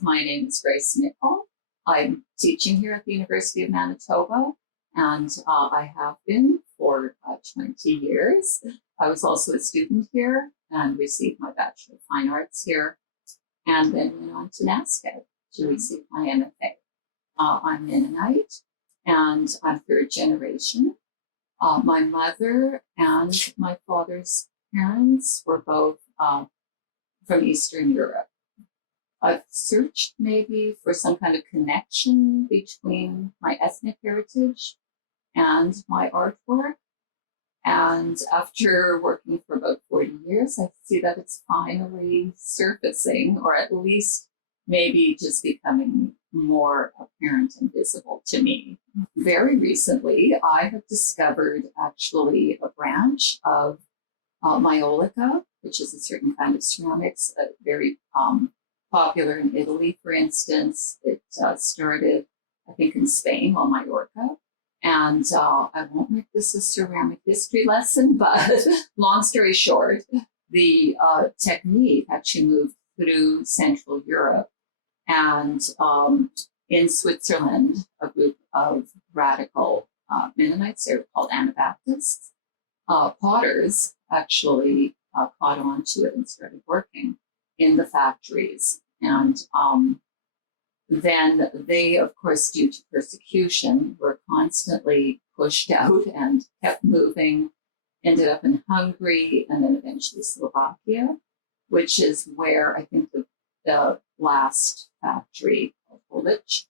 My name is Grace Nicol. I'm teaching here at the University of Manitoba, and I have been for 20 years. I was also a student here and received my Bachelor of Fine Arts here, and then went on to NASCAD to receive my MFA. I'm Mennonite, and I'm third generation. My mother and my father's parents were both from Eastern Europe. I've searched maybe for some kind of connection between my ethnic heritage and my artwork. And after working for about 40 years, I see that it's finally surfacing, or at least maybe just becoming more apparent and visible to me. Very recently, I have discovered actually a branch of myolica, which is a certain kind of ceramics, very popular in Italy, for instance. It started, I think, in Spain on Mallorca. And I won't make this a ceramic history lesson, but long story short, the technique actually moved through Central Europe. And in Switzerland, a group of radical Mennonites, they're called Anabaptists, potters actually caught on to it and started working in the factories. And then they, of course, due to persecution, were constantly pushed out and kept moving, ended up in Hungary and then eventually Slovakia, which is where I think the last factory of Polish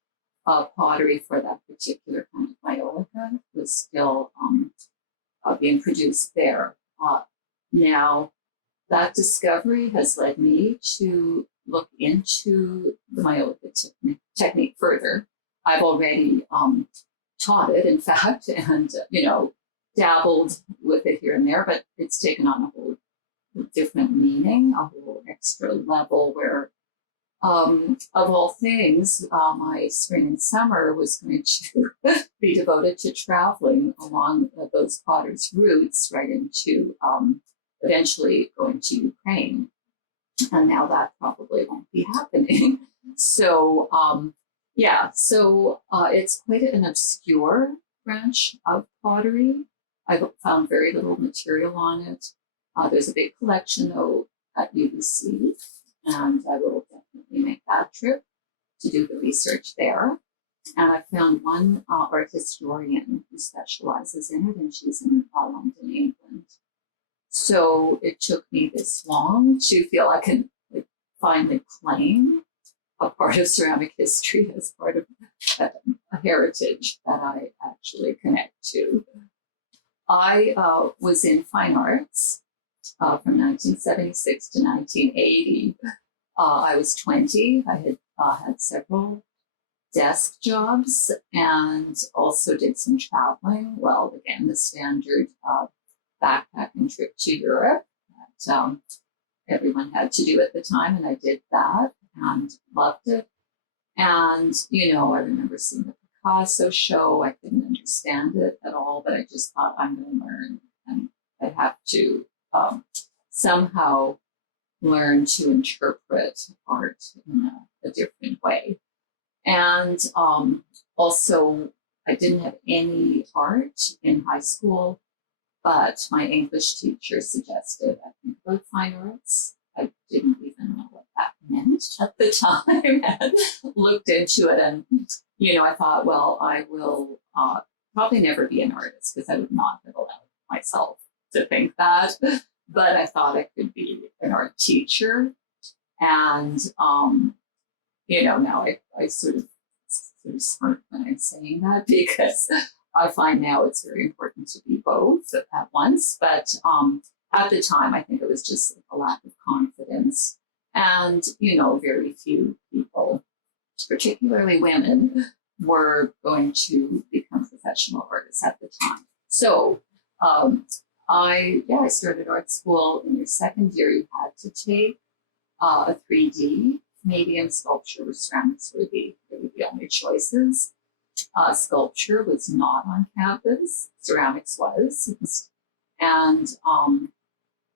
pottery for that particular kind of myolica was still being produced there. Now, that discovery has led me to look into the myolica technique further. I've already taught it, in fact, and dabbled with it here and there, but it's taken on a whole different meaning, a whole extra level where, of all things, my spring and summer was going to be devoted to traveling along those potters' routes right into eventually going to Ukraine. And now that probably won't be happening. So, it's quite an obscure branch of pottery. I've found very little material on it. There's a big collection, though, at UBC, and I will definitely make that trip to do the research there. And I found one art historian who specializes in it, and she's in London, England. So it took me this long to feel I can finally claim a part of ceramic history as part of a heritage that I actually connect to. I was in fine arts from 1976 to 1980. I was 20. I had had several desk jobs and also did some traveling. Well, again, the standard backpacking trip to Europe that everyone had to do at the time, and I did that and loved it. And, I remember seeing the Picasso show. I couldn't understand it at all, but I just thought, I'm going to learn, and I have to somehow learn to interpret art in a different way. And also, I didn't have any art in high school, but my English teacher suggested I think about fine arts. I didn't even know what that meant at the time and looked into it. And, I thought, well, I will probably never be an artist because I would not have allowed myself to think that. But I thought I could be an art teacher. And, now I sort of smirk when I'm saying that because I find now it's very important to be both at once. But at the time, I think it was just a lack of confidence. And, very few people, particularly women, were going to become professional artists at the time. So I started art school. In your second year, you had to take a 3D, Canadian sculpture, or ceramics were the only choices. Sculpture was not on campus, ceramics was. And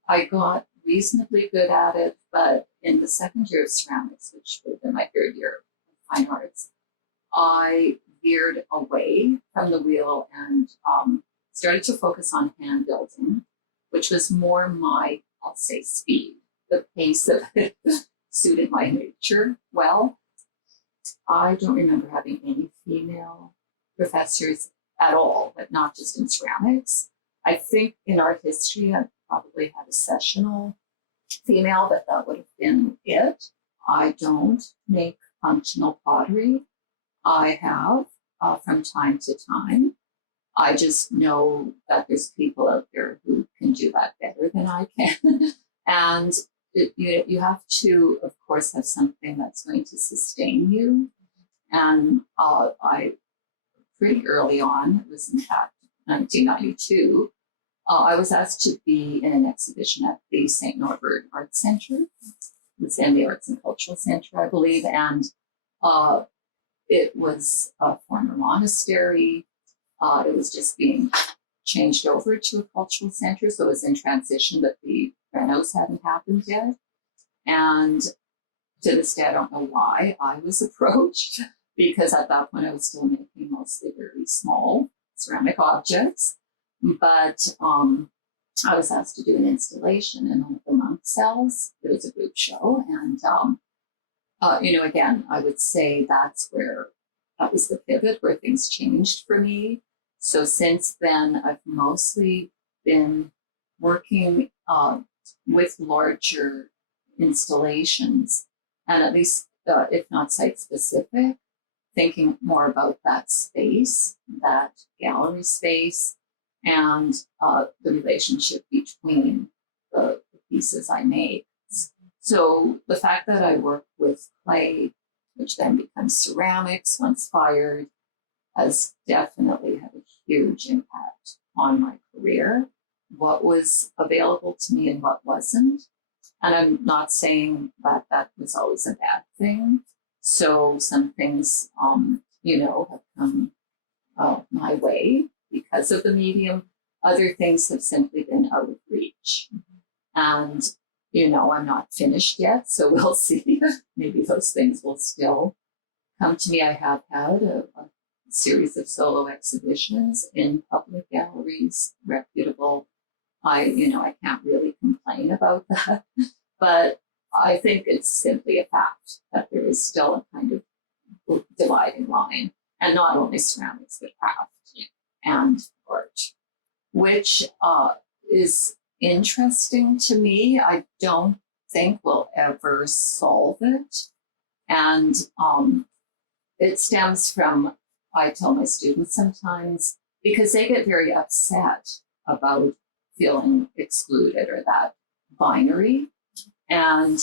I got reasonably good at it, but in the second year of ceramics, which would have been my third year of fine arts, I veered away from the wheel and started to focus on hand building, which was more my, I'll say, speed. The pace of it suited my nature well. I don't remember having any female professors at all, but not just in ceramics. I think in art history, I probably had a sessional female, but that would have been it. I don't make functional pottery. I have from time to time. I just know that there's people out there who can do that better than I can. And you have to, of course, have something that's going to sustain you. And I, pretty early on, it was in fact 1992, I was asked to be in an exhibition at the St. Norbert Arts Centre. It was in the Arts and Cultural Centre, I believe. And it was a former monastery. It was just being changed over to a cultural center, so it was in transition, but the renos hadn't happened yet. And to this day, I don't know why I was approached, because at that point I was still making mostly very small ceramic objects. But I was asked to do an installation in one of the monk cells. It was a group show, and again, I would say that was the pivot where things changed for me. So since then, I've mostly been working with larger installations, and at least, if not site specific, thinking more about that space, that gallery space, and the relationship between the pieces I make. So the fact that I work with clay, which then becomes ceramics once fired, has definitely had a huge impact on my career, what was available to me and what wasn't. And I'm not saying that that was always a bad thing. So some things, have come my way because of the medium. Other things have simply been out of reach. And, I'm not finished yet, so we'll see. Maybe those things will still come to me. I have had a series of solo exhibitions in public galleries, reputable. I can't really complain about that, but I think it's simply a fact that there is still a kind of dividing line, and not only ceramics, but craft and art, which is interesting to me. I don't think we'll ever solve it. And it stems from, I tell my students sometimes, because they get very upset about feeling excluded or that binary. And,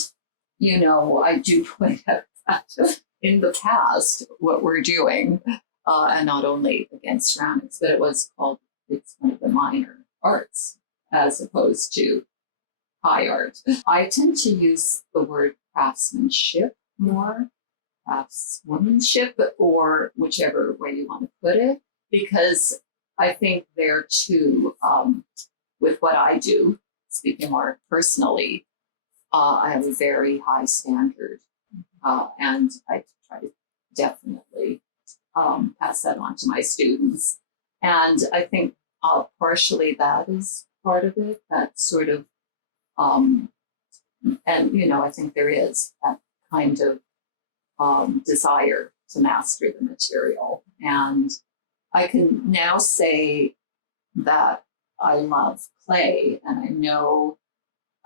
I do point out that in the past, what we're doing, and not only against ceramics, but it's one of the minor arts as opposed to high art. I tend to use the word craftsmanship more, craftswomanship, or whichever way you want to put it, because I think there too, with what I do, speaking more personally, I have a very high standard, and I try to definitely pass that on to my students. And I think partially that is part of it, that sort of, I think there is that kind of desire to master the material. And I can now say that I love clay, and I know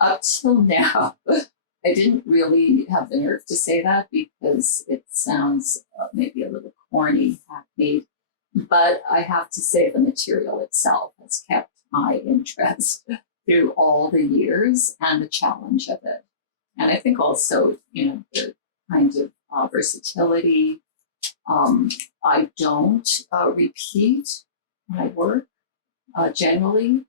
up till now, I didn't really have the nerve to say that because it sounds maybe a little corny, hackneyed, but I have to say the material itself has kept my interest through all the years and the challenge of it. And I think also, the kind of versatility. I don't repeat my work generally,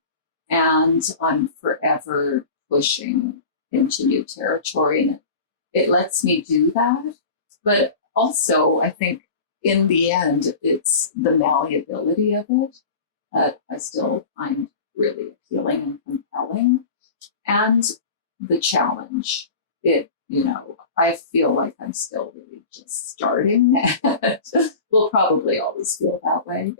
and I'm forever pushing into new territory. And it lets me do that. But also, I think in the end, it's the malleability of it that I still find really appealing and compelling. And the challenge. I feel like I'm still really just starting. We'll probably always feel that way.